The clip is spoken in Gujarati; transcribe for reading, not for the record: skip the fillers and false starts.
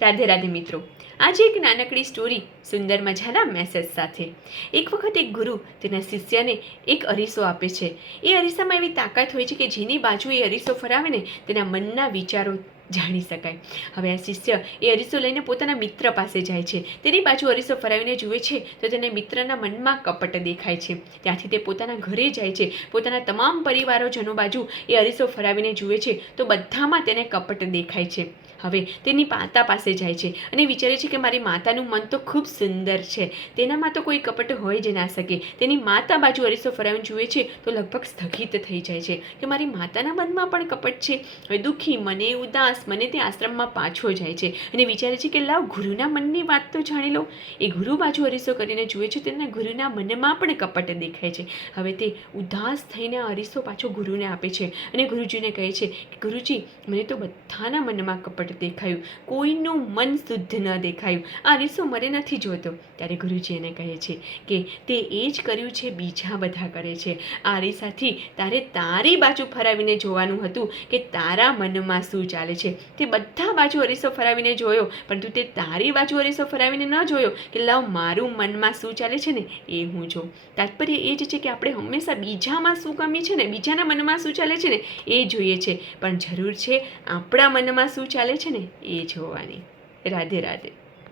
રાધે રાધે મિત્રો, આજે એક નાનકડી સ્ટોરી સુંદર મજાના મેસેજ સાથે। એક વખત એક ગુરુ તેના શિષ્યને એક અરીસો આપે છે। એ અરીસામાં એવી તાકાત હોય છે કે જેની બાજુ એ અરીસો ફરાવે ને તેના મનના વિચારો જાણી શકાય। હવે આ શિષ્ય એ અરીસો લઈને પોતાના મિત્ર પાસે જાય છે। તેની બાજુ અરીસો ફરાવીને જુએ છે તો તેને મિત્રના મનમાં કપટ દેખાય છે। ત્યાંથી તે પોતાના ઘરે જાય છે। પોતાના તમામ પરિવારજનો બાજુ એ અરીસો ફરાવીને જુએ છે તો બધામાં તેને કપટ દેખાય છે। હવે તેની માતા પાસે જાય છે અને વિચારે છે કે મારી માતાનું મન તો ખૂબ સુંદર છે, તેનામાં તો કોઈ કપટ હોય જ ના શકે। તેની માતા બાજુ અરીસો ફરાવીને જુએ છે તો લગભગ સ્થગિત થઈ જાય છે કે મારી માતાના મનમાં પણ કપટ છે। હવે દુઃખી મને, ઉદાસ મને તે આશ્રમમાં પાછો જાય છે અને વિચારે છે કે લાવ ગુરુના મનની વાત તો જાણી લો। એ ગુરુ બાજુ અરીસો કરીને જુએ છે, તેના ગુરુના મનમાં પણ કપટ દેખાય છે। હવે તે ઉદાસ થઈને અરીસો પાછો ગુરુને આપે છે અને ગુરુજીને કહે છે કે ગુરુજી, મને તો બધાના મનમાં કપટ દેખાયું, કોઈનું મન શુદ્ધ ન દેખાયું। આ અરીસો મને નથી જોતો। ત્યારે ગુરુજી એને કહે છે કે તે એ જ કર્યું છે, બીજા બધા કરે છે। આ અરીસાથી તારે તારી બાજુ ફરાવીને જોવાનું હતું કે તારા મનમાં શું ચાલે છે। તે બધા બાજુ અરીસો ફરાવીને જોયો, પરંતુ તે તારી બાજુ અરીસો ફરાવીને ન જોયો કે લાવ મારું મનમાં શું ચાલે છે ને એ હું જોઉં। તાત્પર્ય એ જ છે કે આપણે હંમેશા બીજામાં શું કમી છે ને, બીજાના મનમાં શું ચાલે છે ને એ જોઈએ છે, પણ જરૂર છે આપણા મનમાં શું ચાલે છે ને એ જોવાની। રાધે રાધે।